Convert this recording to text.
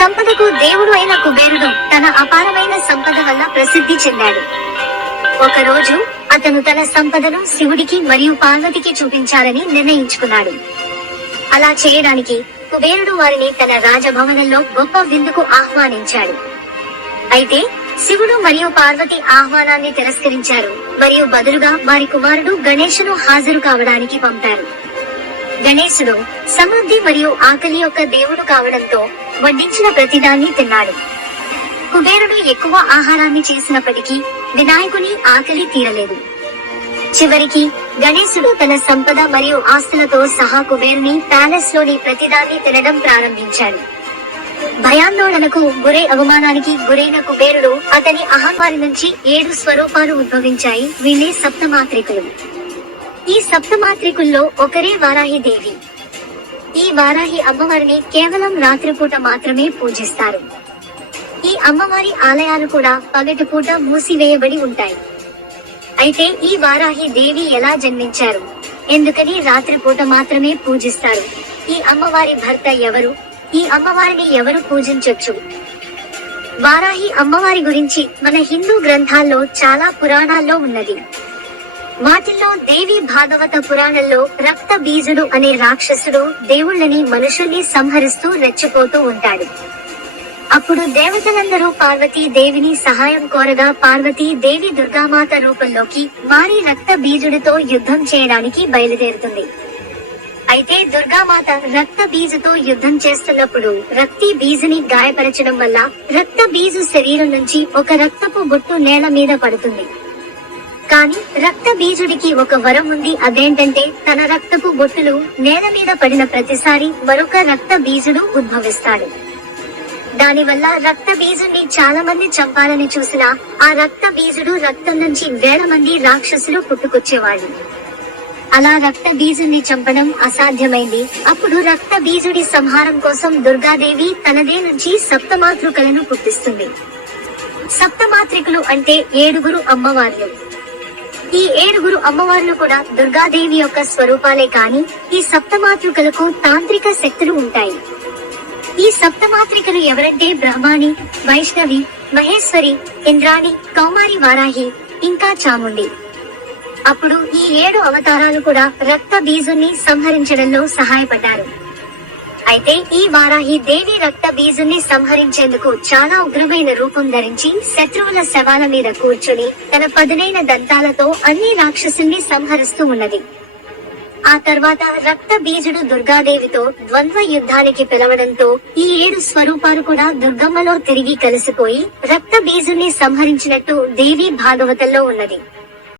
సంపదకు దేవుడు అయిన కుబేరుడు తన అపారమైన సంపద వల్ల ప్రసిద్ధి చెందాడు. ఒకరోజు అతను తన సంపదను శివుడికి మరియు పార్వతికి చూపించాలని నిర్ణయించుకున్నాడు. అలా చేయడానికి కుబేరుడు వారిని తన రాజభవనంలో గొప్ప విందుకు ఆహ్వానించాడు. అయితే శివుడు మరియు పార్వతి ఆహ్వానాన్ని తిరస్కరించారు మరియు బదులుగా వారి కుమారుడు గణేశును హాజరు కావడానికి పంపారు. గణేశుడు సమృద్ధి మరియు ఆకలి యొక్క దేవుడు కావడంతో వడ్డించిన ప్రతిదాన్ని తిన్నాడు. కుబేరుడు ఎక్కువ ఆహారాన్ని చేసినప్పటికీ వినాయకుని ఆకలి తీరలేదు. చివరికి గణేశుడు తన సంపద మరియు ఆస్తులతో సహా కుబేరుని ప్యాలెస్ లోని ప్రతిదాన్ని తినడం ప్రారంభించాడు. భయాందోళనకు గురై అవమానానికి గురైన కుబేరుడు అతని అహంకారి నుంచి 7 స్వరూపాలు ఉద్భవించాయి. వీళ్ళే సప్తమాత్రికులు. ఈ సప్తమాత్రికుల్లో ఒకరే వారాహి దేవి. ఈ వారాహి అమ్మవారిని కేవలం రాత్రిపూట మాత్రమే పూజిస్తారు. ఈ అమ్మవారి ఆలయాలు కూడా పగటిపూట మూసివేయబడి ఉంటాయి. అయితే ఈ వారాహి దేవి ఎలా జన్మించారు, ఎందుకని రాత్రిపూట మాత్రమే పూజిస్తారు, ఈ అమ్మవారి భర్త ఎవరు, ఈ అమ్మవారిని ఎవరు పూజించొచ్చు? వారాహి అమ్మవారి గురించి మన హిందూ గ్రంథాల్లో చాలా పురాణాల్లో ఉన్నది. వాటిల్లో దేవి భాగవత పురాణంలో రక్త బీజుడు అనే రాక్షసుడు దేవుళ్ళని మనుషుల్ని సంహరిస్తూ రెచ్చిపోతూ ఉంటాడు. అప్పుడు దేవతలందరూ పార్వతీ దేవిని సహాయం కోరగా పార్వతీ దేవి దుర్గామాత రూపంలోకి మారి రక్త బీజుడితో యుద్ధం చేయడానికి బయలుదేరుతుంది. అయితే దుర్గామాత రక్త బీజుతో యుద్ధం చేస్తున్నప్పుడు రక్తి బీజుని గాయపరచడం వల్ల రక్త బీజు శరీరం నుంచి ఒక రక్తపు బొట్టు నేల మీద పడుతుంది. కానీ రక్త బీజుడికి ఒక వరం ఉంది. అదేంటంటే తన రక్తపు బొట్టులు నేల మీద పడిన ప్రతిసారి మరొక రక్త బీజుడు ఉద్భవిస్తాడు. దానివల్ల రక్త బీజుని చాలా మంది చంపాలని చూసినా ఆ రక్త బీజుడు రక్తం నుంచి వేల మంది రాక్షసులు పుట్టుకొచ్చేవాళ్ళు. అలా రక్త బీజుని చంపడం అసాధ్యమైంది. అప్పుడు రక్త బీజుడి సంహారం కోసం దుర్గాదేవి తనదే నుంచి సప్తమాతృకలను పుట్టిస్తుంది. సప్తమాత్రికులు అంటే 7 అమ్మవార్లు. ఈ 7 అమ్మవార్లు కూడా దుర్గాదేవి యొక్క స్వరూపాలే. కానీ ఈ సప్తమాతృకలకు తాంత్రిక శక్తులు ఉంటాయి. ఈ సప్తమాత్రికలు ఎవరంటే బ్రహ్మాణి, వైష్ణవి, మహేశ్వరి, ఇంద్రాణి, కౌమారి, వారాహి, ఇంకా చాముండి. అప్పుడు ఈ 7 అవతారాలు కూడా రక్త బీజుని సంహరించడంలో సహాయపడ్డారు. అయితే ఈ వారాహి దేవి రక్త బీజుని సంహరించేందుకు చాలా ఉగ్రమైన రూపం ధరించి శత్రువుల శవాల మీద కూర్చుని తన పదునైన దంతాలతో అన్ని రాక్షసుల్ని సంహరిస్తూ ఉన్నది. ఆ తర్వాత రక్త బీజుడు దుర్గాదేవితో ద్వంద్వ యుద్ధానికి పిలవడంతో ఈ 7 స్వరూపాలు కూడా దుర్గమ్మలో తిరిగి కలిసిపోయి రక్త బీజుని సంహరించినట్టు దేవి భాగవతంలో ఉన్నది.